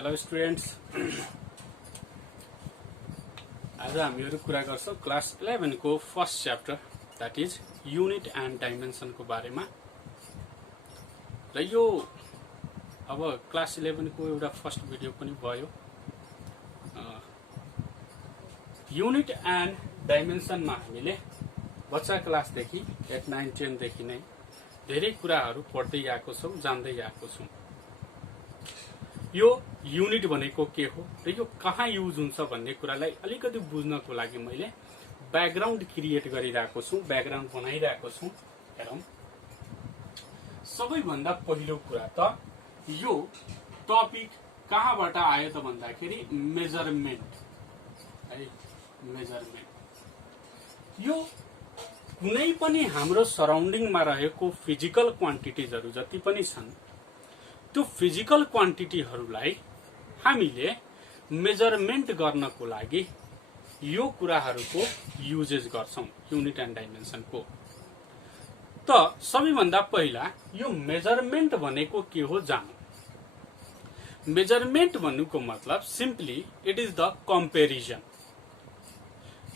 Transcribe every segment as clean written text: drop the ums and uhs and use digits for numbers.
Hello students, आज हामीहरू कुरा गर्छौं क्लास 11 को first chapter that is unit and dimension को बारेमा। र यो अब क्लास 11 को एउटा फर्स्ट भिडियो पनि भयो। युनिट एन्ड डाइमेन्सन मा हामीले बच्चा क्लास देखि 8, 9, 10 देखि नै धेरै कुराहरू पढ्दै आएको छौं, जान्दै आएको छौं। यो युनिट भनेको के हो र यो कहाँ युज हुन्छ भन्ने कुरालाई अलिकति बुझ्नको लागि मैले ब्याकग्राउन्ड क्रिएट गरिरहेको छु, ब्याकग्राउन्ड बनाइरहेको छु। हेरौं, सबैभन्दा पहिलो कुरा त यो टपिक कहाँबाट आयो त भन्दाखेरि मेजरमेन्ट है। मेजरमेन्ट यो कुनै पनि हाम्रो सराउन्डिङमा रहेको फिजिकल क्वान्टिटिजहरु जति पनि छन् त्यो फिजिकल क्वान्टिटीहरूलाई हामीले मेजरमेन्ट गर्नको लागि यो कुराहरूको युजेस गर्छौं युनिट एन्ड डाइमेन्सन को। त सबैभन्दा पहिला यो मेजरमेन्ट भनेको के हो जानु। मेजरमेन्ट भन्नुको मतलब simply it is the comparison.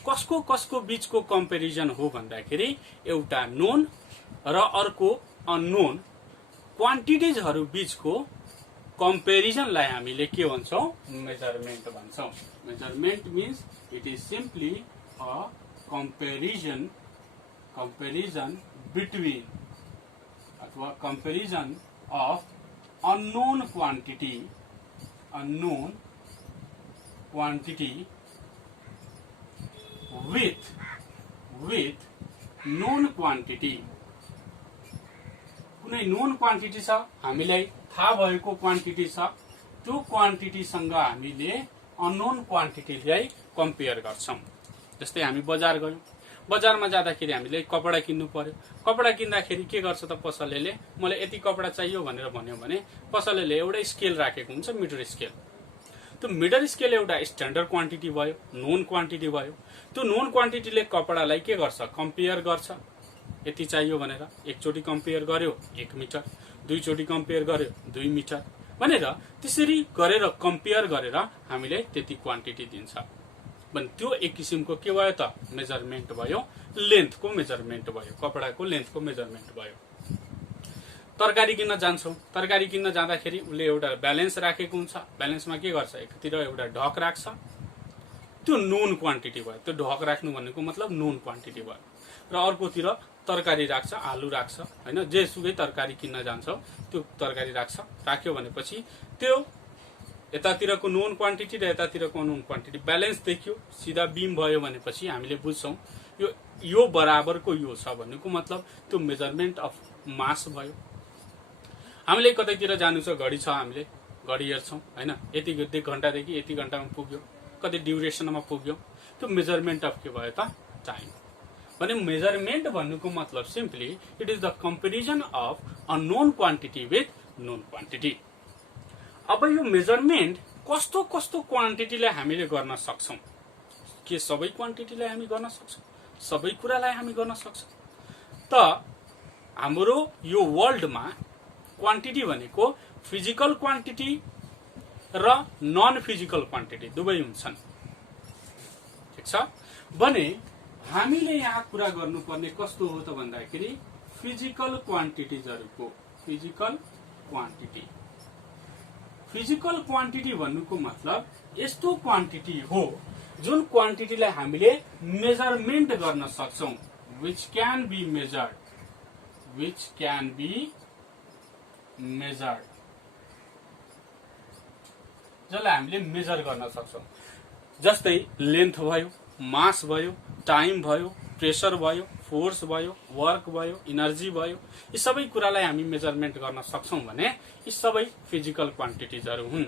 कसको कसको बीचको कम्पेरिजन हो भन्दाखेरि एउटा नोन र अर्को अननोन क्वान्टिटिजहरु बीचको कम्पेरिजनलाई हामीले के भन्छौं? मेजरमेन्ट भन्छौं। Measurement means it is simply a comparison between अथवा comparison of unknown quantity with known quantity। कुनै नोन क्वान्टिटी छ, हामीलाई थाहा भएको क्वान्टिटी छ, त्यो क्वान्टिटीसँग हामीले अननोन क्वान्टिटीलाई कम्पेयर गर्छौं। जस्तै हामी बजार गयौं, बजारमा जाँदाखेरि हामीले कपडा किन्नु पर्यो। कपडा किन्दाखेरि के गर्छ त पसलेले, मलाई यति कपडा चाहियो भनेर भन्यो भने पसलेले एउटा स्केल राखेको हुन्छ, मिटर स्केल। त्यो मिटर स्केल एउटा स्ट्यान्डर्ड क्वान्टिटी भयो, नोन क्वान्टिटी भयो। त्यो नोन क्वान्टिटीले कपडालाई के गर्छ? कम्पेयर गर्छ। यति चाहियो भनेर एकचोटी कम्पेयर गर्यो 1 मिटर, दुईचोटी कम्पेयर गर्यो 2 मिटर भनेर त्यसरी गरेर कम्पेयर गरेर हामीले त्यति क्वान्टिटी दिन्छ भने त्यो एक किसिमको के भयो त? मेजरमेन्ट भयो, लेन्थको मेजरमेन्ट भयो, कपडाको लेन्थको मेजरमेन्ट भयो। तरकारी किन्न जान्छौं, तरकारी किन्न जाँदाखेरि उले एउटा ब्यालेन्स राखेको हुन्छ। ब्यालेन्समा के गर्छ? एकतिर एउटा ढक राख्छ, त्यो नोन क्वान्टिटी भयो। त्यो ढक राख्नु भनेको मतलब नोन क्वान्टिटी भयो। र अर्कोतिर तरकारी राख्छ, आलु राख्छ हैन, जेसुकै तरकारी किन्न जान्छौ त्यो तरकारी राख्यो भनेपछि त्यो यतातिरको नोन क्वान्टिटी र यतातिरको अननोन क्वान्टिटी ब्यालेन्स देखियो, सिधा बीम भयो भनेपछि हामीले बुझ्छौं यो बराबरको यो छ भन्नुको मतलब त्यो मेजरमेन्ट अफ मास भयो। हामीले कतैतिर जानु छ, घडी छ, हामीले घडी हेर्छौं हैन, यति घण्टादेखि यति घण्टामा पुग्यो, कति ड्युरेसनमा पुग्यो, त्यो मेजरमेन्ट अफ के भयो त? टाइम। भने मेजरमेन्ट भन्नुको मतलब simply it is the comparison of a known quantity with known quantity. अब यो मेजरमेन्ट कस्तो कस्तो क्वान्टिटीलाई हामीले गर्न सक्छौं? के सबै क्वान्टिटीलाई हामी गर्न सक्छौं? सबै कुरालाई हामी गर्न सक्छौं? त हाम्रो यो वर्ल्डमा क्वान्टिटी भनेको फिजिकल क्वान्टिटी र नन फिजिकल क्वान्टिटी दुवै हुन्छन्, ठीक छ? भने हामीले यहाँ कुरा गर्नुपर्ने कस्तो हो त भन्दाखेरि फिजिकल क्वान्टिटिजहरुको फिजिकल क्वान्टिटी भन्नुको मतलब यस्तो क्वान्टिटी हो जुन क्वान्टिटीलाई हामीले मेजरमेन्ट गर्न सक्छौं, which can be measured जसलाई हामीले मेजर गर्न सक्छौं। जस्तै लेन्थ भयो, मास भयो, टाइम भयो, प्रेसर भयो, फोर्स भयो, वर्क भयो, इनर्जी भयो, यी सबै कुरालाई हामी मेजरमेन्ट गर्न सक्छौं भने यी सबै फिजिकल क्वान्टिटिजहरु हुन्।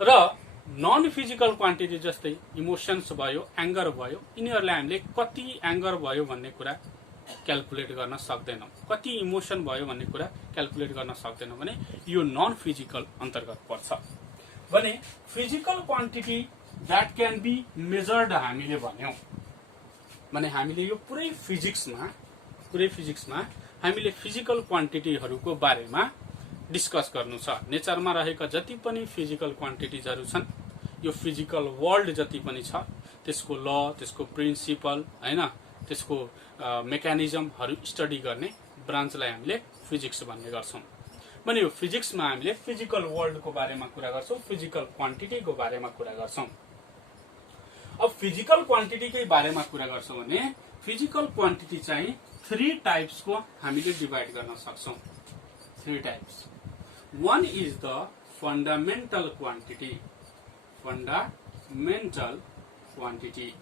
र नन फिजिकल क्वान्टिटी जस्तै इमोशन्स भयो, एंगर भयो, यिनीहरुलाई हामीले कति एंगर भयो भन्ने कुरा क्याल्कुलेट गर्न सक्दैनौं, कति इमोसन भयो भन्ने कुरा क्याल्कुलेट गर्न सक्दैनौं भने यो नन फिजिकल अन्तर्गत पर्छ। भने physical quantity that can be measured हामीले भन्यौं भने हामीले यो पुरै फिजिक्समा हामीले फिजिकल क्वान्टिटीहरुको बारेमा डिस्कस गर्नु छ। नेचरमा रहेका जति पनि फिजिकल क्वान्टिटिजहरू छन्, यो फिजिकल वर्ल्ड जति पनि छ त्यसको ल, त्यसको प्रिन्सिपल हैन, त्यसको मेकानिजमहरू स्टडी गर्ने ब्रान्चलाई हामीले फिजिक्स भन्ने गर्छौं। भने यो फिजिक्समा हामीले फिजिकल वर्ल्डको बारेमा कुरा गर्छौं, फिजिकल क्वान्टिटीको बारेमा कुरा गर्छौं। अब फिजिकल क्वान्टिटीकै बारेमा कुरा गर्छौं भने फिजिकल क्वान्टिटी चाहिँ 3 टाइप्सको हामीले डिभाइड गर्न सक्छौं। 3 types. One is the fundamental quantity. Fundamental quantity.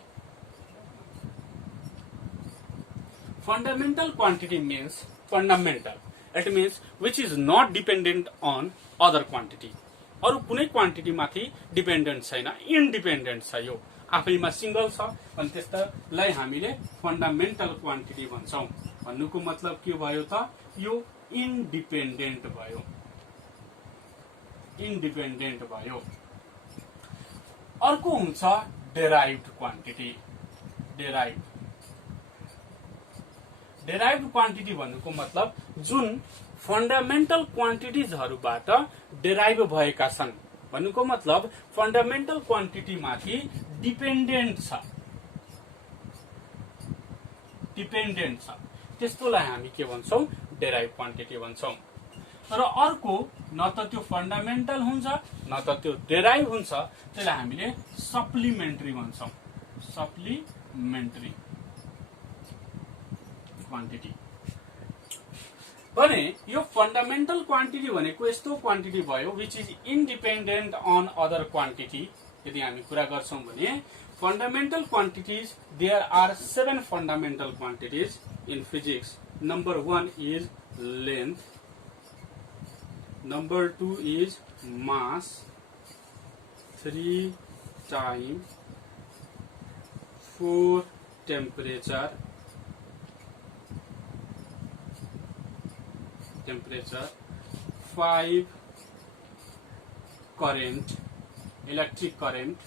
Fundamental quantity means fundamental. It means which is not dependent on other quantity. अरु कुनै क्वान्टिटी माथि डिपेन्डेन्ट छैन, इन्डिपेन्डेन्ट छ, यो आफैमा सिंगल छ अनि त्यसलाई हामीले फन्डामेन्टल क्वान्टिटी भन्छौं। भन्नुको मतलब के भयो त, यो इन्डिपेन्डेन्ट भयो, इन्डिपेन्डेन्ट भयो। अर्को हुन्छ डेराइभ्ड क्वान्टिटी। डेराइभ्ड क्वान्टिटी भन्नुको मतलब जुन फन्डामेन्टल क्वान्टिटिजहरुबाट डेराइभ भएका छन्, भन्नुको मतलब फन्डामेन्टल क्वान्टिटी माथि डिपेन्डेन्ट छ, त्यस्तोलाई हामी के भन्छौं, डेराइभ क्वान्टिटी भन्छौं। र अर्को न त त्यो फन्डामेन्टल हुन्छ न त त्यो डेराइभ हुन्छ, त्यसलाई हामीले सप्लिमेन्टरी भन्छौं, सप्लिमेन्टरी क्वान्टिटी। भने यो फन्डामेन्टल क्वान्टिटी भनेको यस्तो क्वान्टिटी भयो which is independent on other quantity. यदि हामी कुरा गर्छौं भने fundamental quantities, there are 7 fundamental quantities in physics. Number 1 is length, number 2 is mass, 3 time, 4 temperature, 5 current, electric current,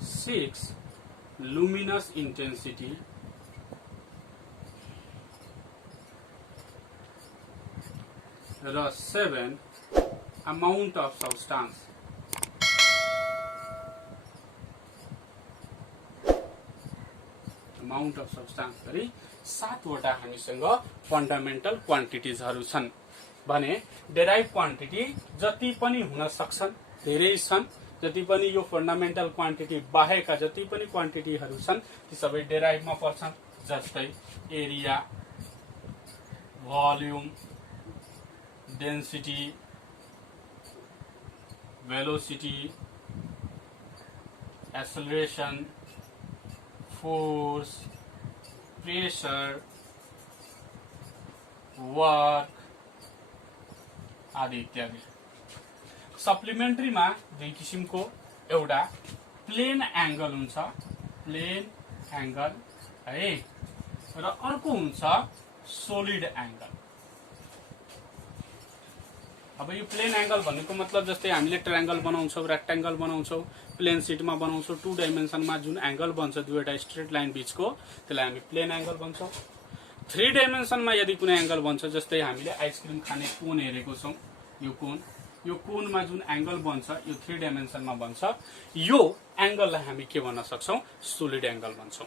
6 luminous intensity, र 7 amount of substance। Amount of substance गरी 7 वटा हामीसँग fundamental क्वान्टिटिजहरु छन्। भने डेराइभ क्वान्टिटी जति पनि हुन सक्छन्, धेरै छन्। जति पनि यो फन्डामेन्टल क्वान्टिटी बाहेकका जति पनि क्वान्टिटीहरु छन् ती सबै डेराइभमा पर्छन्। जस्तै area, volume, density, velocity, acceleration, force, pressure, work आदि इत्यादि। सप्लिमेन्टरी मा दुई किसिमको, एउटा प्लेन एंगल हुन्छ, प्लेन एंगल है, र अर्को हुन्छ सोलिड एंगल। अब यो प्लेन एंगल भन्नुको मतलब जस्तै हामीले ट्रायंगल बनाउँछौं, रेक्टेंगल बनाउँछौं, प्लेन शीटमा बनाउँछौं, 2 डाइमेन्सनमा जुन एंगल बन्छ दुईवटा स्ट्रेट लाइन बीचको, त्यसलाई हामी प्लेन एंगल भन्छौं। 3 डाइमेन्सनमा यदि कुनै एंगल बन्छ, जस्तै हामीले आइसक्रिम खाने कोन हेरेको छौं, यो कोनमा जुन एंगल बन्छ यो 3 डाइमेन्सनमा बन्छ, यो एंगललाई हामी के भन्न सक्छौं, सोलिड एंगल भन्छौं।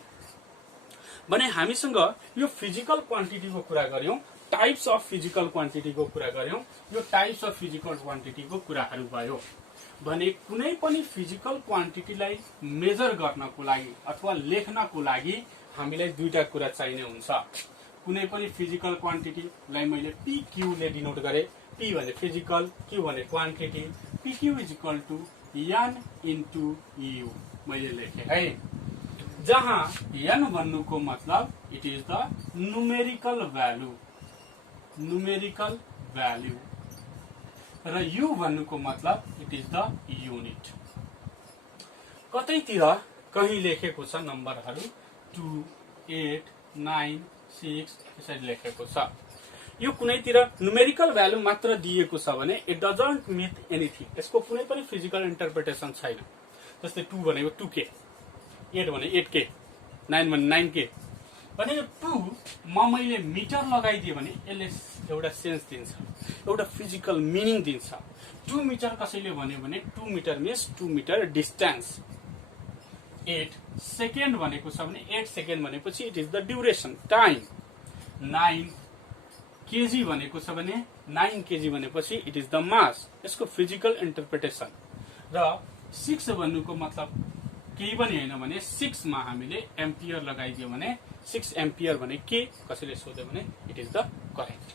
भने हामीसँग यो फिजिकल क्वान्टिटीको कुरा गर्यौं, टाइप्स अफ फिजिकल क्वान्टिटीको कुरा गर्यौं। यो टाइप्स अफ फिजिकल क्वान्टिटीको कुराहरु भयो। भने कुनै पनि फिजिकल क्वान्टिटीलाई मेजर गर्नको लागि अथवा लेख्नको लागि हामीलाई दुईटा कुरा चाहिने हुन्छ। कुनै पनि फिजिकल क्वान्टिटीलाई मैले PQ ले डिनोट गरे। P भने फिजिकल, Q भने quantity. PQ is equal to N into U मैले लेखे है। जहाँ N भन्नुको मतलब it is the numerical value, र U भन्नुको मतलब इट इज द युनिट। कतैतिर कहीं लेखेको छ नम्बरहरु 2, 8, 9, 6 यसरी लेखेको छ। यो कुनैतिर न्यूमेरिकल भ्यालु मात्र दिएको छ भने इट डजन्ट मीन एनीथिङ, यसको कुनै पनि फिजिकल इन्टरप्रिटेसन छैन। जस्तै 2 भनेको 2k, 8 भने 8k, 9 भने 9k, भनेको 2 मा मैले मिटर लगाइदिए भने यसले एउटा सेन्स दिन्छ, एउटा फिजिकल मिनिङ दिन्छ। 2 मिटर कसैले भन्यो भने 2 meter means 2 meter distance. 8 second भनेको छ भने 8 सेकेन्ड भनेपछि it is the duration time. 9 kg भनेको छ भने 9 केजी भनेपछि इट इज द मास, यसको फिजिकल इन्टरप्रिटेसन। र 6 भन्नुको मतलब केही पनि होइन भने 6 मा हामीले एम्पियर लगाइदियो भने 6 एम्पियर भने के कसैले सोध्यो भने इट इज द करेन्ट।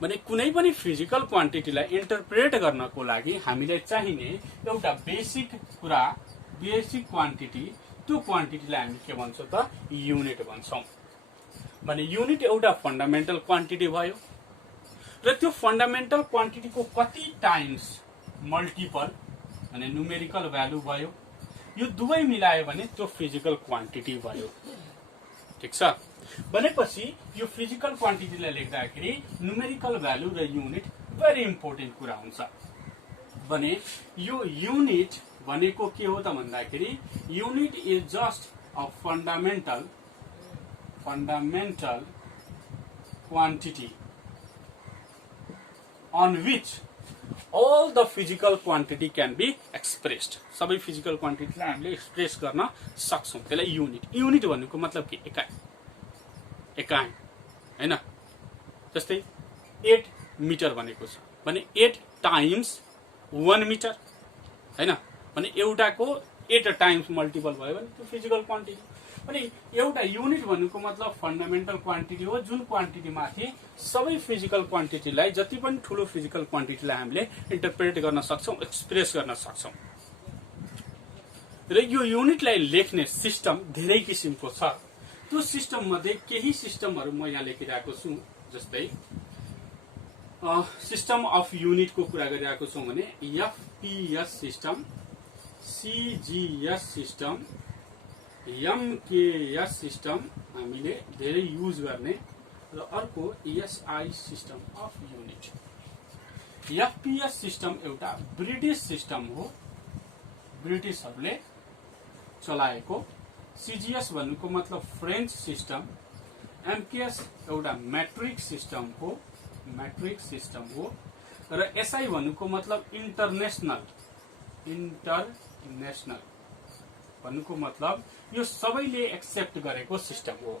भने कुनै पनि फिजिकल क्वान्टिटीलाई इन्टरप्रेट गर्नको लागि हामीलाई चाहिने एउटा बेसिक कुरा, बेसिक क्वान्टिटी, त्यो क्वान्टिटीलाई हामी के भन्छौँ त युनिट भन्छौँ। भने युनिट एउटा फन्डामेन्टल क्वान्टिटी भयो र त्यो फन्डामेन्टल क्वान्टिटीको कति टाइम्स मल्टिपल भने न्युमेरिकल भ्यालु भयो, यो दुवै मिलायो भने त्यो फिजिकल क्वान्टिटी भयो। ठिक छ, भनेपछि यो फिजिकल क्वान्टिटीलाई लेख्दाखेरि न्युमेरिकल भ्यालु र युनिट भेरी इम्पोर्टेन्ट कुरा हुन्छ। भने यो युनिट भनेको के हो त भन्दाखेरि unit is just a fundamental quantity on which all the physical quantity can be expressed। सबै फिजिकल क्वान्टिटीलाई हामीले एक्सप्रेस गर्न सक्छौं, त्यसलाई युनिट। युनिट भन्नुको मतलब के एकाइ हैन। जस्तै 8 मिटर भनेको छ भने 8 टाइम्स 1 मिटर हैन। भने एउटाको 8 टाइम्स मल्टिपल भयो भने त्यो फिजिकल क्वान्टिटी। अनि एउटा युनिट भन्नुको मतलब फन्डामेन्टल क्वान्टिटी हो, जुन क्वान्टिटी माथि सबै फिजिकल क्वान्टिटीलाई, जति पनि ठूलो फिजिकल क्वान्टिटीलाई हामीले इन्टरप्रेट गर्न सक्छौं, एक्सप्रेस गर्न सक्छौं। र यो युनिटलाई लेख्ने सिस्टम धेरै किसिमको छ। त्यो सिस्टम मध्ये केही सिस्टमहरु म यहाँ लेखिरहेको छु। जस्तै सिस्टम अफ युनिटको कुरा गरिरहेको छौं भने FPS system, CGS system, MKS system हामीले धेरै युज गर्ने, र अर्को SI system of unit. FPS system एउटा ब्रिटिश सिस्टम हो, ब्रिटिशहरुले चलाएको। सीजीएस भन्नुको मतलब फ्रेन्च सिस्टम, एमकेएस एउटा मैट्रिक सिस्टम हो, र एसआई भन्नुको मतलब इन्टरनेशनल भन्नुको मतलब यो सबैले एक्सेप्ट गरेको सिस्टम हो।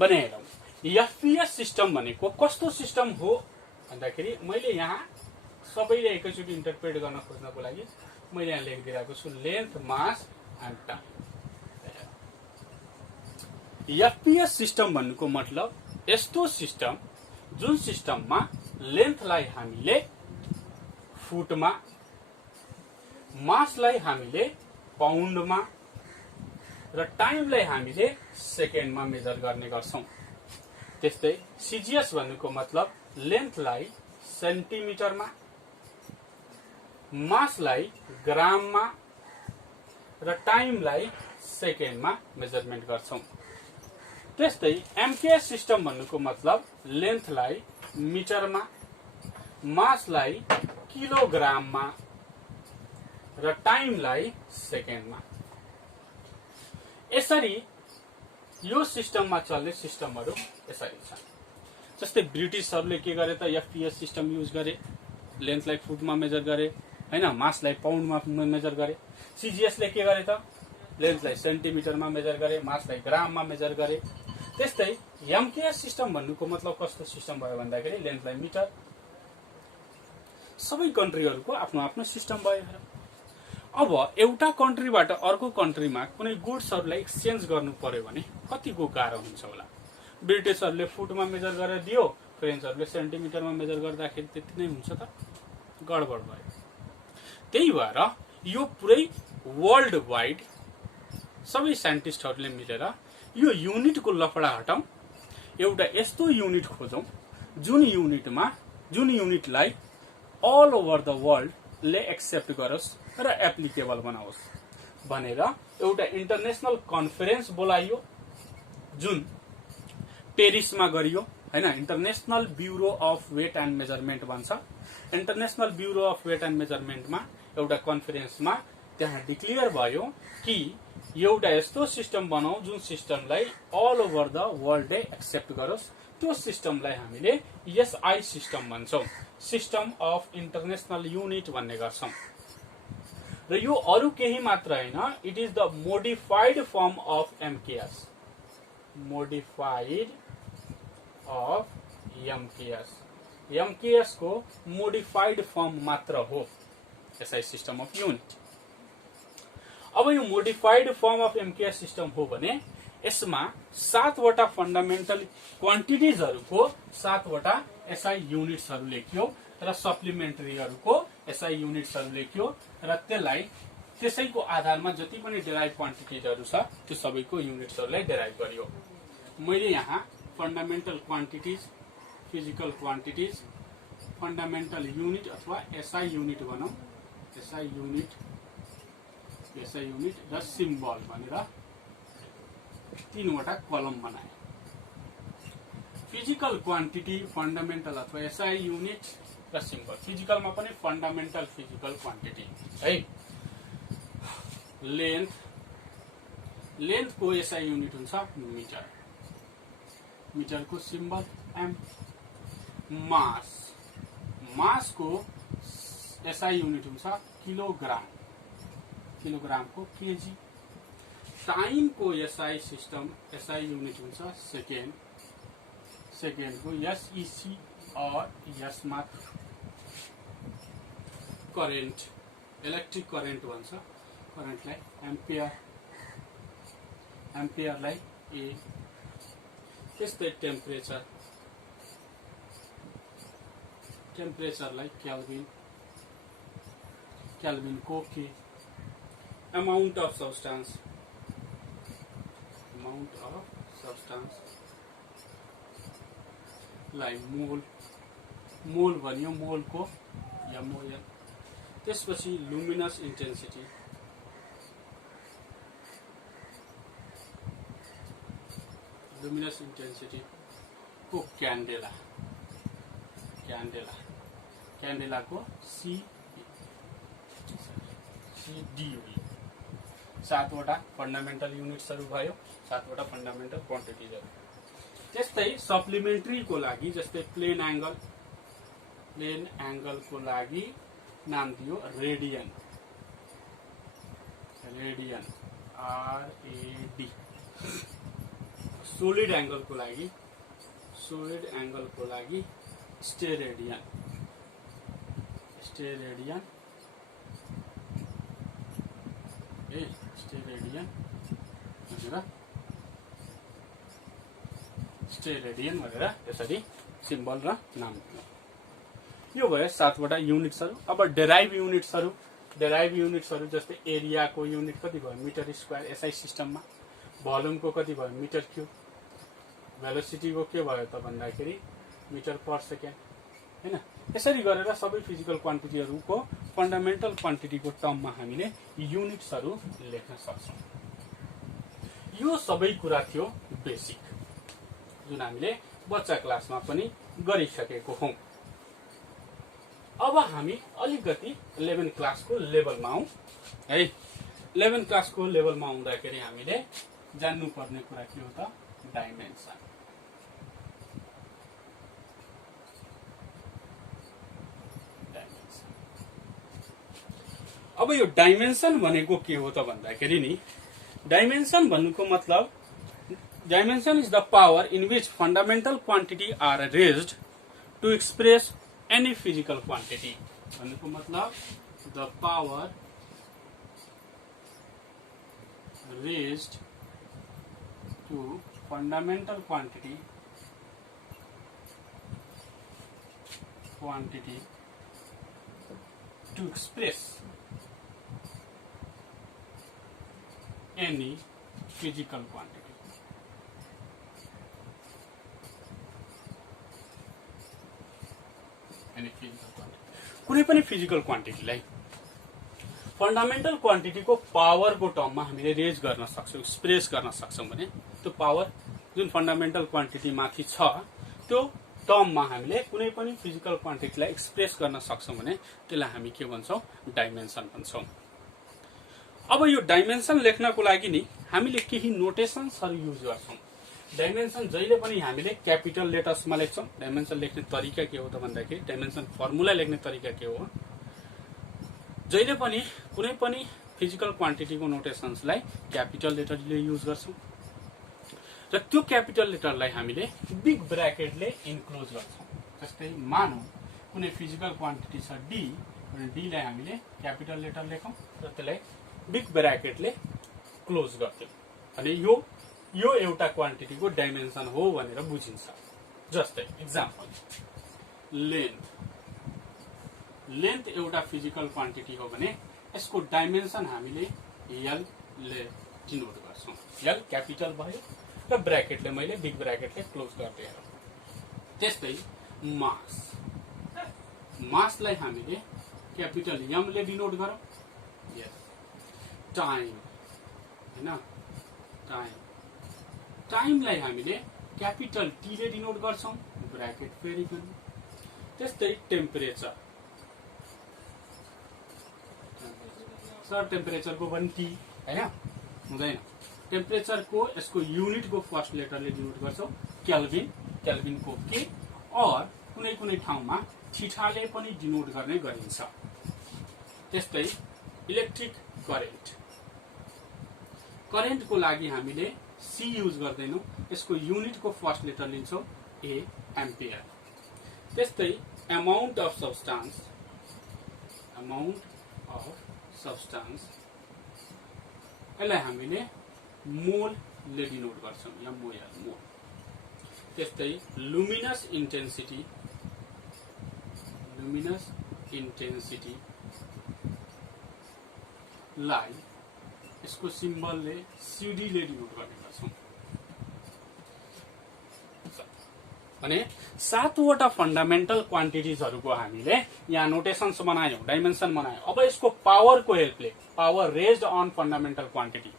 भने हेरौं एफपीएस सिस्टम भनेको कस्तो सिस्टम हो भन्दाखेरि मैले यहाँ सबैले एकैचोटि इन्टरप्रेट गर्न खोज्नको लागि मैले यहाँ लेखिदिएको छु length, mass and time. FPS system भन्नुको मतलब यस्तो सिस्टम जुन सिस्टममा लेन्थलाई हामीले फुटमा, मासलाई हामीले पाउन्डमा र टाइमलाई हामीले सेकेन्डमा मेजर गर्ने गर्छौं। त्यस्तै सीजीएस भन्नुको मतलब लेन्थलाई सेन्टिमिटरमा, मासलाई ग्राममा र टाइमलाई सेकेन्डमा मेजरमेन्ट गर्छौं। त्यस्तै एमकेएस सिस्टम भन्नुको मतलब लेन्थलाई मिटरमा, मासलाई किलोग्राममा र टाइमलाई सेकेन्डमा। यसरी यो सिस्टममा चल्ने सिस्टमहरु यसरी छन्। जस्तै ब्रिटिशहरुले के गरे त एफपीएस सिस्टम युज गरे, लेन्थलाई फुटमा मेजर गरे हैन, मासलाई पाउन्डमा मेजर गरे। सीजीएसले के गरे त लेन्थलाई सेन्टिमिटरमा मेजर गरे, मासलाई ग्राममा मेजर गरे। त्यस्तै एमकेएस सिस्टम भन्नुको मतलब कस्तो सिस्टम भयो भन्दाखेरि लेन्थलाई मिटर। सबै कन्ट्रीहरुको आफ्नो आफ्नो सिस्टम भयो। अब एउटा कन्ट्रीबाट अर्को कन्ट्रीमा कुनै गुड्सहरुलाई एक्सचेन्ज गर्नु पर्यो भने कतिको गाह्रो हुन्छ होला। ब्रिटिशहरुले फुटमा मेजर गरेर दियो, फ्रेन्चहरुले सेन्टिमिटरमा मेजर गर्दाखेरि त्यति नै हुन्छ त, गडबड भयो। त्यही भएर यो पुरै वर्ल्ड वाइड सबै साइन्टिस्टहरुले मिलेर यो युनिटको लफडा हटाउँ, एउटा यस्तो युनिट खोजौं जुन युनिटलाई अल ओभर द वर्ल्ड ले एक्सेप्ट गरोस् र एप्लिकेबल बनाओस् भनेर एउटा इन्टरनेशनल कन्फरेन्स बोलाइयो, जुन पेरिसमा गरियो हैन। International bureau of weight and measurement भन्छ। International bureau of weight and मेजरमेन्टमा एउटा कन्फरेन्समा त्यहाँ डिक्लेयर भयो कि एउटा यस्तो सिस्टम बनाऊ जुन सिस्टमलाई अल ओभर द वर्ल्डले एक्सेप्ट गरोस्। त्यो सिस्टमलाई हामीले एसआई सिस्टम भन्छौं, सिस्टम अफ इन्टरनेशनल युनिट भन्ने गर्छौं। र यो अरु केही मात्र हैन, it is the modified form of MKS, modified of MKS. MKS को मोडिफाइड फर्म मात्र हो एसआई सिस्टम अफ युनिट। अब यो modified form of MKS system हो भने यसमा 7 वटा फन्डामेन्टल क्वान्टिटिजहरुको 7 वटा एसआई युनिट्सहरु लेखियो र सप्लिमेन्टरीहरुको एसआई युनिट्सहरु लेखियो र त्यसलाई त्यसैको आधारमा जति पनि डेराइभ क्वान्टिटिजहरु छ त्यो सबैको युनिट्सहरुलाई डेराइभ गरियो। मैले यहाँ fundamental quantities, physical quantities, fundamental unit अथवा एसआई युनिट भनौं, एसआई युनिट र सिम्बल भनेर 3 वटा कलम बनाए। फिजिकल क्वान्टिटी, फन्डामेन्टल अथवा एसआई युनिट र सिम्बल। फिजिकलमा पनि फन्डामेन्टल फिजिकल क्वान्टिटी है। लेन्थ को एसआई युनिट हुन्छ मिटर, मिटर को सिम्बल एम। मास को एसआई युनिट हुन्छ किलोग्राम, किलोग्राम को केजी। टाइम को एसआई सिस्टम एसआई युनिट हुन्छ सेकेन्ड, सेकेन्ड को एसईसी और एस मात्र। करेन्ट, इलेक्ट्रिक करेन्ट भन्छ, करेन्टलाई एम्पियर, एम्पियरलाई ए। त्यस्तै टेम्परेचर, टेम्परेचरलाई केल्भिन, केल्भिन को के। अमाउन्ट अफ सब्स्टेंस, अमाउन्ट अफ सब्स्टेंस लाई मोल, मोल भन्यो मोल को एमओएल। त्यसपछि लुमिनस इन्टेन्सिटी, लुमिनस इन्टेन्सिटी को क्यान्डेला, क्यान्डेला, क्यान्डेला को सीडीवी। 7 वटा फन्डामेन्टल युनिट्सहरु भयो, 7 वटा फन्डामेन्टल क्वान्टिटिजहरु। त्यस्तै सप्लिमेन्ट्री को लागि जस्तै प्लेन एंगल, प्लेन एंगल को लागि नाम दियो radian, radian RAD. Solid angle को लागि, सोलिड एंगल को लागि स्टेरेडियन, स्टेरेडियन ए स्टेरेडियन भनेर, स्टेरेडियन भनेर यसरी सिम्बल र नाम दियो। यो भयो 7 वटा युनिट्सहरु। अब डेराइभ युनिट्सहरु, डेराइभ युनिट्सहरु जस्तै एरिया को युनिट कति भयो मिटर स्क्वायर एसआई सिस्टममा, भोल्युम को कति भयो मिटर क्यूब, भेलोसिटी को के भयो त भन्दाखेरि मिटर पर सेकेन्ड हैन। यसरी गरेर सबै फिजिकल क्वान्टिटीहरुको फन्डामेन्टल क्वान्टिटीको टर्ममा हामीले युनिट्सहरु लेख्न सक्छौं। यो सबै कुरा थियो बेसिक, जुन हामीले बच्चा क्लासमा पनि गरिसकेको हौं। अब हामी अलिकति 11 क्लास को लेभलमा आउँ है। 11 क्लास को लेभलमा आउँदाखेरि हामीले जान्नु पर्ने कुरा के हो त डाइमेन्सन। अब यो डाइमेन्सन भनेको के हो त भन्दाखेरि नि, डाइमेन्सन भन्नुको मतलब dimension is the power in which fundamental quantity are raised to express any physical quantity. भन्नुको मतलब the power raised to fundamental quantity to express any physical quantity। any physical quantity, कुनै पनि फिजिकल क्वान्टिटीलाई फन्डामेन्टल क्वान्टिटीको पावरको टर्ममा हामीले raise गर्न सक्छौं, express गर्न सक्छौं भने त्यो पावर जुन फन्डामेन्टल क्वान्टिटी माथि छ त्यो टर्ममा हामीले कुनै पनि फिजिकल क्वान्टिटीलाई एक्सप्रेस गर्न सक्छौं भने त्यसलाई हामी के भन्छौं डाइमेन्सन भन्छौं। अब यो डाइमेन्सन लेख्नको लागि नि हामीले केही नोटेसन्सहरु युज गर्छौं। डाइमेन्सन जहिले पनि हामीले क्यापिटल लेटर्समा लेख्छौं। डाइमेन्सन लेख्ने तरिका के हो त भन्दाखेरि डाइमेन्सन फर्मुला लेख्ने तरिका के हो, जहिले पनि कुनै पनि फिजिकल क्वान्टिटीको नोटेसन्सलाई क्यापिटल लेटरले युज गर्छौं र त्यो क्यापिटल लेटरलाई हामीले बिग ब्र्याकेटले इन्क्लोज गर्छौं। जस्तै मानौ कुनै फिजिकल क्वान्टिटी छ डी र डी लाई हामीले क्यापिटल लेटर लेखौं र त्यसलाई बिग ब्र्याकेटले क्लोज गर्छौं अनि यो एउटा क्वान्टिटीको डाइमेन्सन हो भनेर बुझिन्छ। जस्तै एक्जाम्पल लेन्थ एउटा फिजिकल क्वान्टिटी हो भने यसको डाइमेन्सन हामीले एल ले डिनोट गर्छौं। एल क्यापिटल भयो र ब्र्याकेटले मैले बिग ब्र्याकेटले क्लोज गरिदिएर। त्यस्तै मासलाई हामीले क्यापिटल एम ले डिनोट गरौं। यस टाइम हैन, टाइमलाई हामीले क्यापिटल टी ले डिनोट गर्छौं, ब्र्याकेट फेरि पनि। त्यस्तै टेम्परेचरको पनि टी हैन हुँदैन। टेम्परेचरको यसको युनिटको फर्स्ट लेटरले डिनोट गर्छौं केल्भिनको के, और कुनै ठाउँमा थीटाले पनि डिनोट गर्ने गरिन्छ। त्यस्तै इलेक्ट्रिक करेन्टको लागि हामीले सी युज गर्दैनौं, यसको युनिटको फर्स्ट लेटर लिन्छौं ए एम्पियर। त्यस्तै अमाउन्ट अफ सब्स्टान्स यसलाई हामीले मोल ले डिनोट गर्छौं या मोल। त्यस्तै लुमिनस इन्टेन्सिटी लाई यसको सिम्बलले सीडी ले डिनोट गर्ने गर्छौं। भने 7 वटा फन्डामेन्टल क्वान्टिटीजहरुको हामीले यहाँ नोटेसन्स बनायौं, डाइमेन्सन बनायौं। अब यसको पावरको हेल्पले, power raised on fundamental quantity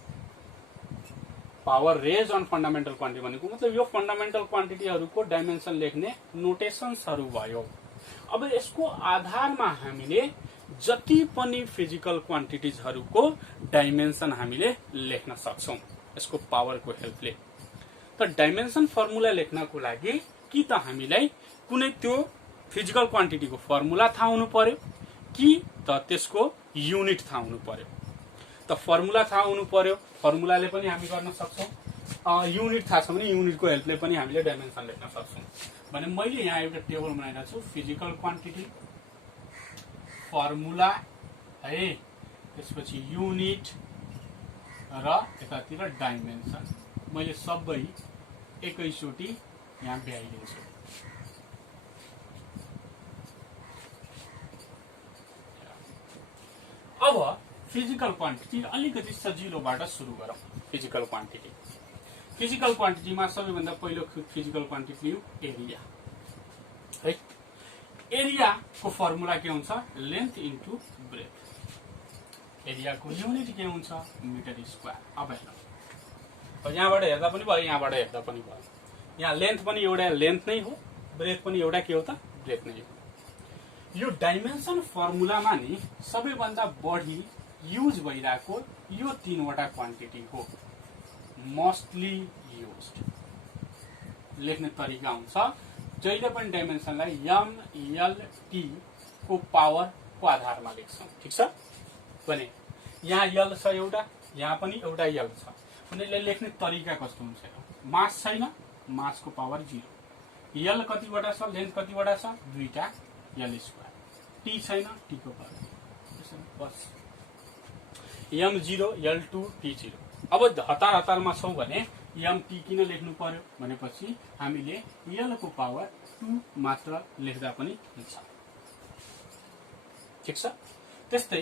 भनेको मतलब यो फन्डामेन्टल क्वान्टिटीहरुको डाइमेन्सन लेख्ने नोटेसन्सहरु भयो। अब यसको आधारमा हामीले जति पनि फिजिकल क्वान्टिटीजहरुको डाइमेन्सन हामीले लेख्न सक्छौं यसको पावरको हेल्पले। त डाइमेन्सन फर्मुला लेख्नको लागि कि त हामीलाई कुनै त्यो फिजिकल क्वान्टिटीको फर्मुला थाहा हुनु पर्यो कि त त्यसको युनिट थाहा हुनु पर्यो। त फर्मुला थाहा हुनु पर्यो, फर्मुलाले पनि हामी गर्न सक्छौं। युनिट थाहा छ भने युनिटको हेल्पले पनि हामीले डाइमेन्सन लेख्न सक्छौं। भने मैले यहाँ एउटा टेबल बनाइरहेको छु, फिजिकल क्वान्टिटी फर्मुला है, त्यसपछि युनिट र यतातिर डाइमेन्सन। मैले सबै एकैचोटी यहाँ भ्याइदिन्छु। अब फिजिकल क्वान्टिटी अलिकति सजिलोबाट सुरु गरौं। फिजिकल क्वान्टिटीमा सबैभन्दा पहिलो फिजिकल क्वान्टिटी एरिया है। एरियाको फर्मुला के हुन्छ, लेन्थ इन्टु ब्रेथ। एरियाको युनिट के हुन्छ, मिटर स्क्वायर। अब हेर्नु, यहाँबाट हेर्दा पनि भयो, यहाँबाट हेर्दा पनि भयो। यहाँ लेन्थ पनि एउटा लेन्थ नै हो, ब्रेथ पनि एउटा के हो त, ब्रेथ नै हो। यो डाइमेन्सन फर्मुलामा नि सबैभन्दा बढी युज भइरहेको यो 3 वटा क्वान्टिटी हो, मोस्टली युज्ड। लेख्ने तरिका हुन्छ जहिले पनि डाइमेन्सनलाई एम एल टी को पावरको आधारमा लेख्छौं। ठीक छ भने यहाँ एल छ एउटा, यहाँ पनि एउटा एल छ भने लेख्ने तरिका कस्तो हुन्छ, मास छैन, मासको पावर 0। एल कतिवटा छ, लेन्थ कतिवटा छ, 2टा एल स्क्वायर। टी छैन, टी को पावर बस एम 0 एल 2 टी 0। अब हतारमा छौं भने एम टी किन लेख्नु पर्यो भनेपछि हामीले एल को पावर 2 मात्र लेख्दा पनि हुन्छ। ठीक छ। त्यस्तै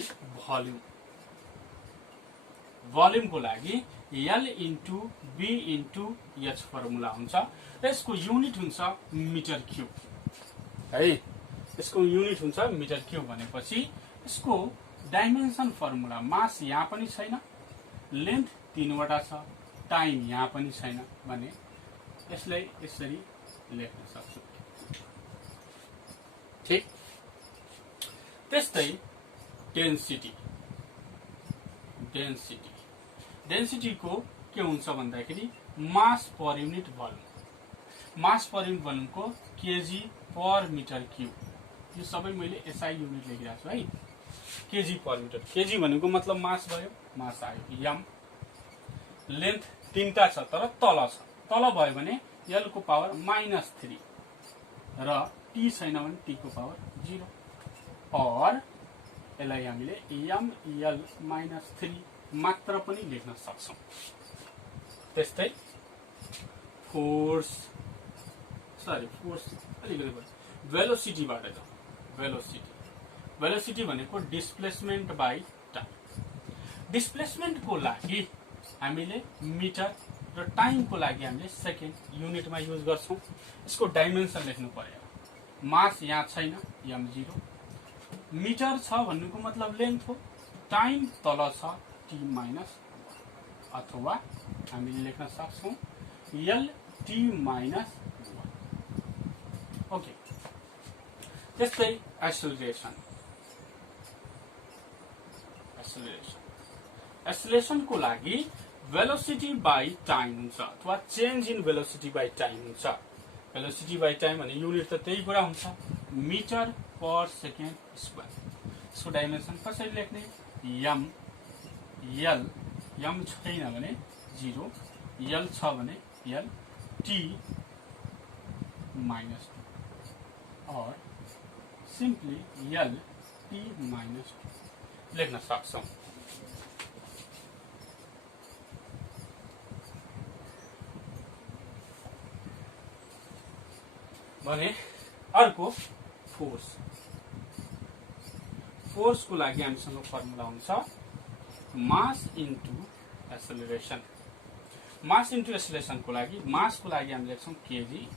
भोल्युमको लागि L into B into H formula हुन्छ र यसको युनिट हुन्छ मिटर क्यूब है। यसको युनिट हुन्छ मिटर क्यूब भनेपछि यसको डाइमेन्सन फर्मुला, मास यहाँ पनि छैन, लेन्थ 3 वटा छ, टाइम यहाँ पनि छैन भने यसलाई यसरी लेख्न सक्छु। ठीक। त्यस्तै डेन्सिटी डेन्सिटी। डेन्सिटीको के हुन्छ भन्दाखेरि mass per unit volume. Mass per unit भोल्युमको केजी पर मिटर क्यूब। यो सबै मैले एसआई युनिट लेखिरहेको छु है। केजी पर मिटर, केजी भनेको मतलब मास भयो, मास आयो एम। लेन्थ तीनटा छ तर तल छ, तल भयो भने एल को पावर -3 र टी छैन भने टी को पावर 0 और यसलाई हामीले एम एल -3 मात्र पनि लेख्न सक्छौं। त्यस्तै फोर्स अलिकति भेलोसिटीबाट जाउँ। भेलोसिटी भनेको डिस्प्लेसमेन्ट बाइ टाइम। डिस्प्लेसमेन्टको लागि हामीले मिटर र टाइमको लागि हामीले सेकेन्ड युनिटमा युज गर्छौं। यसको डाइमेन्सन लेख्नु पर्यो। मास यहाँ छैन, m0। मिटर छ भन्नुको मतलब लेन्थ हो, टाइम तल छ t-1 अथवा हामीले लेख्न सक्छौं lt-1। ओके। त्यस्तै एक्सेलरेसन। एक्सेलरेसनको लागि भेलोसिटी बाइ टाइम हुन्छ अथवा change in velocity by time हुन्छ। भेलोसिटी बाइ टाइम भने युनिट त त्यही कुरा हुन्छ, मिटर पर सेकेन्ड स्क्वायर। यसको डाइमेन्सन कसरी लेख्ने? एम एल, एम छैन भने 0, एल छ भने एल टी -2 और सिम्पली एल टी -2 लेख्न सक्छौं। भने अर्को फोर्स। फोर्सको लागि हामीसँग फर्मुला हुन्छ mass into acceleration. Mass into एक्सेलरेसनको लागि मासको लागि हामी लेख्छौं केजी,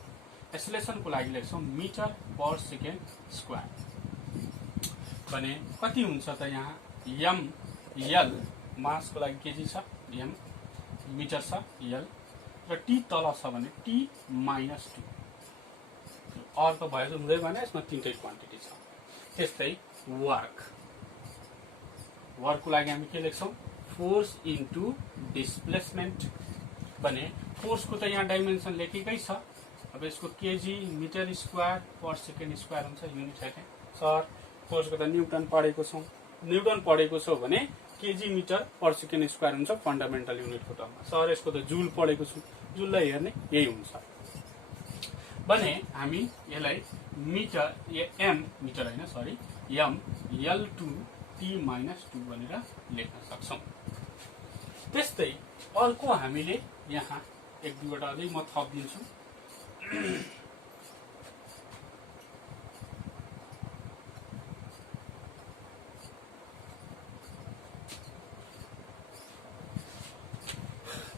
एक्सेलरेसनको लागि लेख्छौं मिटर पर सेकेन्ड स्क्वायर। भने कति हुन्छ त यहाँ एम एल, मासको लागि केजी छ, एम मिटर छ एल र टी तल छ भने टी -2 अर्को भयो हुँदै भने यसमा तीनटै क्वान्टिटी छ। त्यस्तै वर्कको लागि हामी के लेख्छौं? Force into displacement. भने फोर्सको त यहाँ डाइमेन्सन लेखेकै छ। अब यसको kg meter square per second square हुन्छ, युनिट छैन सर। फोर्सको त न्युटन पढेको छौं, न्युटन पढेको छौ भने kg meter per second square हुन्छ फन्डामेन्टल युनिटको टर्ममा। सर यसको त जुल पढेको छु, जुललाई हेर्ने यही हुन्छ। भने हामी यसलाई मिटर एम मिटर हैन सरी एम एल2 टी -2 भनेर लेख्न सक्छौं। त्यस्तै अर्को हामीले यहाँ एक दुईवटा अझै म थपिदिन्छु।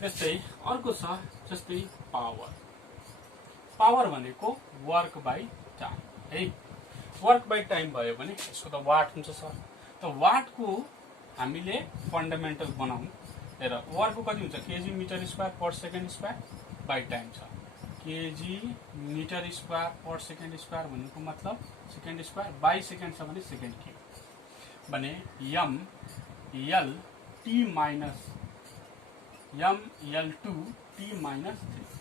त्यस्तै अर्को छ जस्तै पावर। पावर भनेको वर्क बाइ टाइम है। वर्क बाइ टाइम भयो भने यसको त वाट हुन्छ सर। त वाटको हामीले फन्डामेन्टल बनाउँ। हेर वर्कको कति हुन्छ? KG meter square per second square by time छ। KG meter square per second square भन्नुको मतलब सेकेन्ड स्क्वायर बाइ सेकेन्ड छ भने सेकेन्ड क्युब। भने M L T minus M L T -3।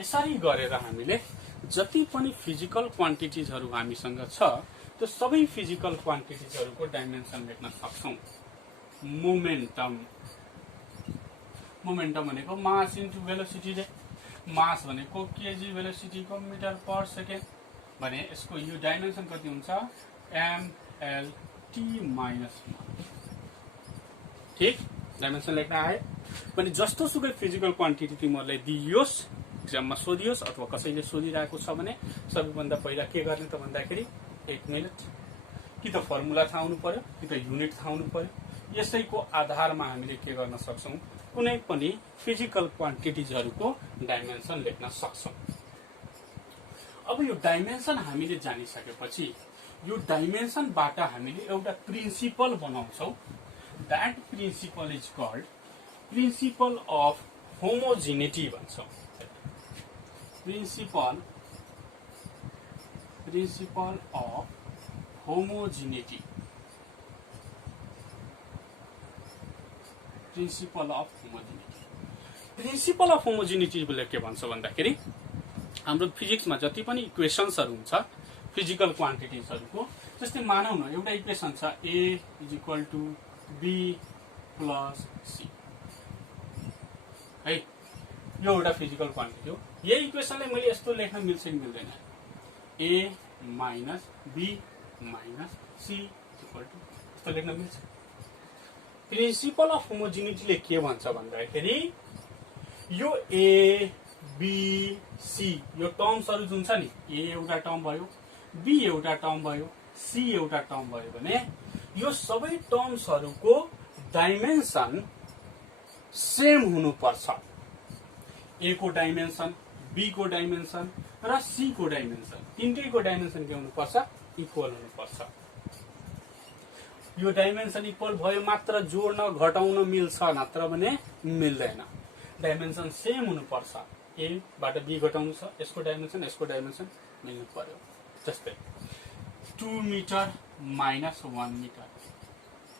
यसरी गरेर हामीले जति पनि फिजिकल क्वान्टिटिजहरु हामीसँग छ त्यो सबै फिजिकल क्वान्टिटिजहरुको डाइमेन्सन लेख्न सक्छौं। मोमेन्टम भनेको मास इन्टु भेलोसिटी रे। मास भनेको केजी भेलोसिटीको मिटर पर सेकेन्ड। भने यसको यो डाइमेन्सन कति हुन्छ? M L T -1। ठीक, डाइमेन्सन लेख्न आए भने जस्तो सुकै फिजिकल क्वान्टिटी तिमीहरुलाई दिइयोस्, एक्जाममा सोधियोस् अथवा कसैले सोधिरहेको छ भने सबैभन्दा पहिला के गर्ने त भन्दाखेरि 1 मिनेट कि त फर्मुला थाहा हुनु पर्यो कि त युनिट थाहा हुनु पर्यो। यसैको आधारमा हामीले के गर्न सक्छौं? कुनै पनि फिजिकल क्वान्टिटिजहरुको डाइमेन्सन लेख्न सक्छौं। अब यो डाइमेन्सन हामीले जानिसकेपछि यो डाइमेन्सनबाट हामीले एउटा प्रिन्सिपल बनाउँछौं। That principle is called principle of homogeneity भन्छौं। Principle of homogeneity. Principle of homogeneity. Principle of होमोजिनिटीले के भन्छ भन्दाखेरि हाम्रो फिजिक्समा जति पनि इक्वेसन्सहरू हुन्छ फिजिकल क्वान्टिटिजहरूको, जस्तै मानौ न एउटा इक्वेसन छ A = B + C है, यो एउटा फिजिकल क्वान्टिटी हो। यही इक्वेसनलाई मैले यस्तो लेख्न मिल्छ कि मिल्दैन? A - B - C यस्तो लेख्न मिल्छ? प्रिन्सिपल अफ होमोजिनिटीले के भन्छ भन्दाखेरि यो A B C यो टर्म्सहरू जुन छ नि, A एउटा टर्म भयो, B एउटा टर्म भयो, C एउटा टर्म भयो भने यो सबै टर्म्सहरूको डाइमेन्सन सेम हुनुपर्छ। A को डाइमेन्सन, B को डाइमेन्सन र C को डाइमेन्सन, तीनटैको डाइमेन्सन के हुनुपर्छ? इक्वल हुनुपर्छ। यो डाइमेन्सन इक्वल भयो मात्र जोड्न घटाउन मिल्छ, नत्र भने मिल्दैन। डाइमेन्सन सेम हुनुपर्छ। A बाट B घटाउनु छ, यसको डाइमेन्सन मिल्नु पर्यो। जस्तै 2 मिटर - 1 मिटर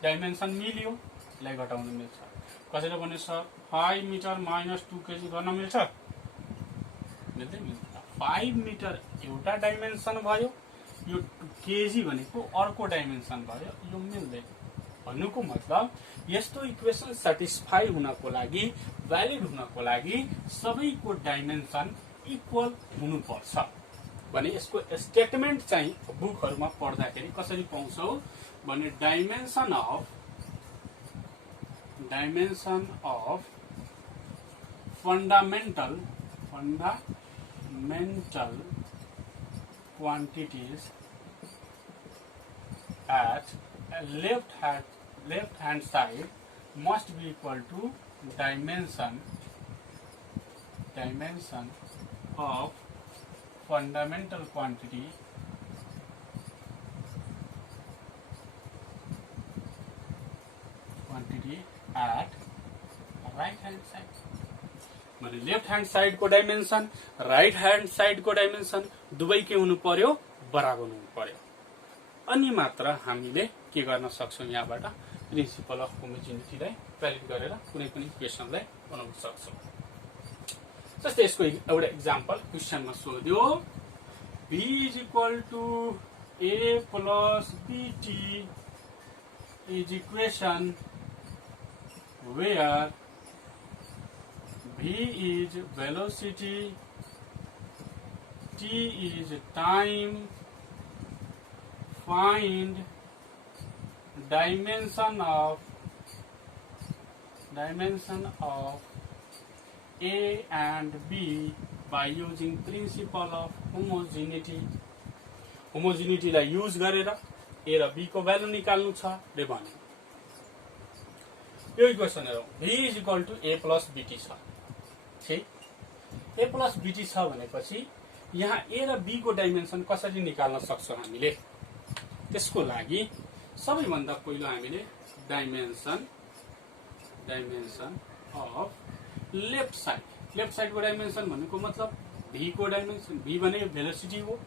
डाइमेन्सन मिल्यो, यसलाई घटाउन मिल्छ। कसैले भने सर 5 मिटर - 2 केजी गर्न मिल्छ? मिल्दैन। 5 मिटर एउटा डाइमेन्सन भयो, यो 2 केजी भनेको अर्को डाइमेन्सन भयो, यो मिल्दैन। भन्नुको मतलब यस्तो इक्वेसन सेटिस्फाई हुनको लागि, भ्यालिड हुनको लागि सबैको डाइमेन्सन इक्वल हुनुपर्छ भने यसको स्टेटमेन्ट चाहिँ बुकहरुमा पढ्दाखेरि कसरी पाउँछौ भने dimension of fundamental quantities at left hand side must be equal to dimension of fundamental quantity at right hand side। माने लेफ्ट हैंड साइड को डाइमेन्सन, राइट हैंड साइड को डाइमेन्सन दुवै के हुनु पर्यो? बराबर हुनु पर्यो। अनि मात्र हामीले के गर्न सक्छौं, यहाँबाट प्रिन्सिपल अफ होमोजिनिटीलाई भ्यालिड गरेर कुनै पनि इक्वेसनलाई बनाउन सक्छौं। जस्तै यसको एउटा एक्जाम्पल क्वेसनमा सोध्यो, b = a plus bt is equation where v is velocity, t is time, find dimension of a and b by using principle of homogeneity। Homogeneity लाई यूज गरेर a र b को भ्यालु निकाल्नु छ रे भन्यो। यो इक्वेसन हो v = a plus bt छ। ठीक, a plus bt छ भनेपछि यहाँ a र b को डाइमेन्सन कसरी निकाल्न सक्छौं हामीले? त्यसको लागि सबैभन्दा पहिलो हामीले डाइमेन्सन अफ लेफ्ट साइड को डाइमेन्सन भन्नुको मतलब v को डाइमेन्सन, v भने भेलोसिटी हो,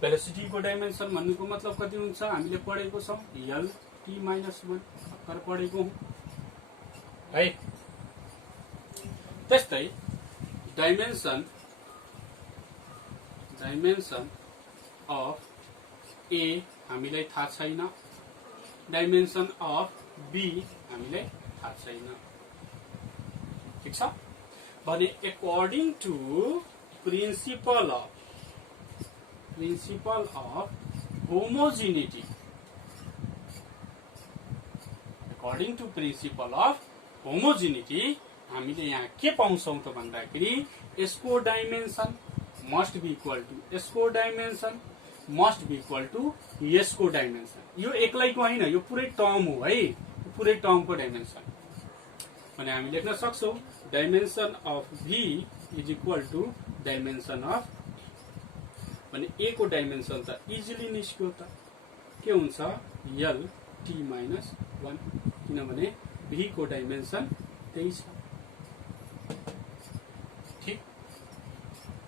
भेलोसिटी को डाइमेन्सन भन्नुको मतलब कति हुन्छ हामीले पढेको छौं, l t - 1 भर्खर पढेको हौं है। त्यस्तै डाइमेन्सन अफ a हामीलाई थाहा छैन, डाइमेन्सन अफ b हामीलाई थाहा छैन। ठीक छ भने according to principle of homogeneity, according to principle of homogeneity हामीले यहाँ के पाउँछौं त भन्दाखेरि यसको dimension must be equal to यसको dimension must be equal to यसको डाइमेन्सन। यो एक्लैको हैन, यो पुरै टर्म हो है, यो पुरै टर्मको डाइमेन्सन भने हामी लेख्न सक्छौं dimension of v is equal to dimension of भने a को डाइमेन्सन त इजिली निस्क्यो त के हुन्छ l t - 1 किनभने v को डाइमेन्सन त्यही छ। ठीक,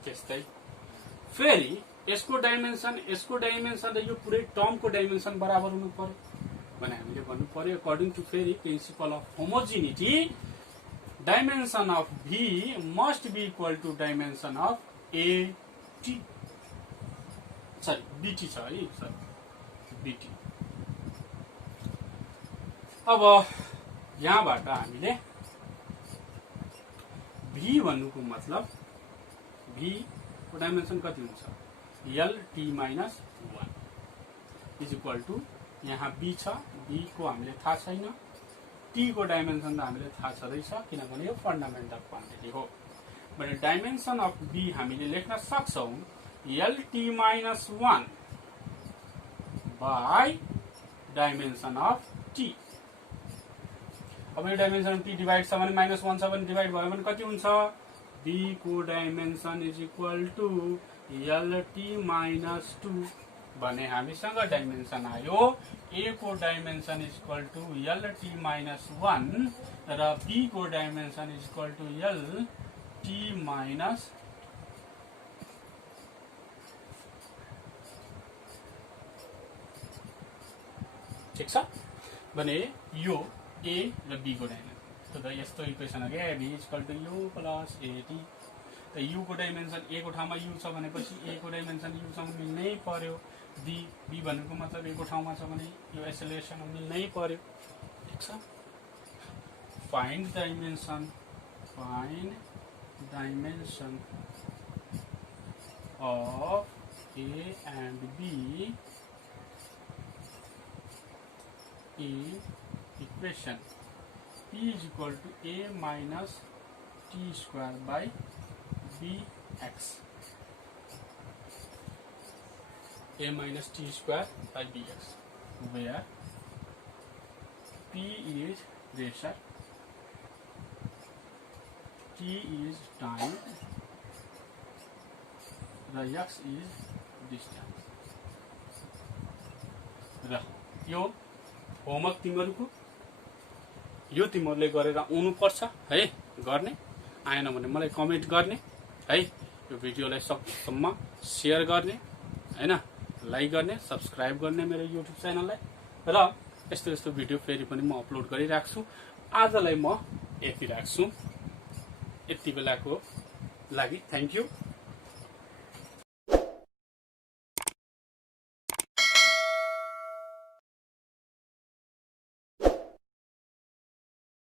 त्यस्तै फेरि यसको डाइमेन्सन र यो पुरै टर्मको डाइमेन्सन बराबर हुनु पर्यो भने हामीले भन्नु पर्यो अकॉर्डिंग टू फेरि principle of homogeneity dimension of B must be equal to dimension of AT sorry BT छ है सरी बीटी। अब यहाँबाट हामीले भी भन्नुको मतलब भी को डाइमेन्सन कति हुन्छ L T minus 1 is equal to यहाँ बी छ बी को हामीले थाहा छैन टी को डाइमेन्सन त हामीले थाहा छँदैछ किनभने यो फन्डामेन्टल क्वान्टिटी हो भने डाइमेन्सन अफ बी हामीले लेख्न सक्छौं L T minus 1 by dimension of T. अब यो डाइमेन्सन टी डिभाइड छ भने -1 छ भने डिभाइड भयो भने कति हुन्छ बी को dimension is equal to L T minus 2 भने हामीसँग डाइमेन्सन आयो ए को dimension is equal to L T minus 1 र बी को dimension is equal to L T minus ठीक छ भने यो ए र बी को डाइमेन्सन त यस्तो इक्वेसन हो क्या B is equal to U plus AT त यू को डाइमेन्सन ए को ठाउँमा यू छ भनेपछि ए को डाइमेन्सन यू सँग मिल्नै पर्यो बी भनेको मतलब ए को ठाउँमा छ भने यो एसोसिएसन मिल्नै पर्यो ठीक छ। Find dimension of A and B in equation P is equal to A minus T square by Bx. A minus T square by Bx, where P is pressure, T is time, the X is distance. र यो homework तिमीहरूको यो तिमीहरूले गरेर आउनु पर्छ है गर्ने आएन भने मलाई कमेन्ट गर्ने है यो भिडियोलाई सक्दोसम्म शेयर गर्ने हैन लाइक गर्ने सब्स्क्राइब गर्ने मेरो युट्युब च्यानललाई र यस्तो यस्तो भिडियो फेरि पनि म अपलोड गरिराख्छु। आजलाई म यति राख्छु यति बेलाको लागि थ्यांक यू।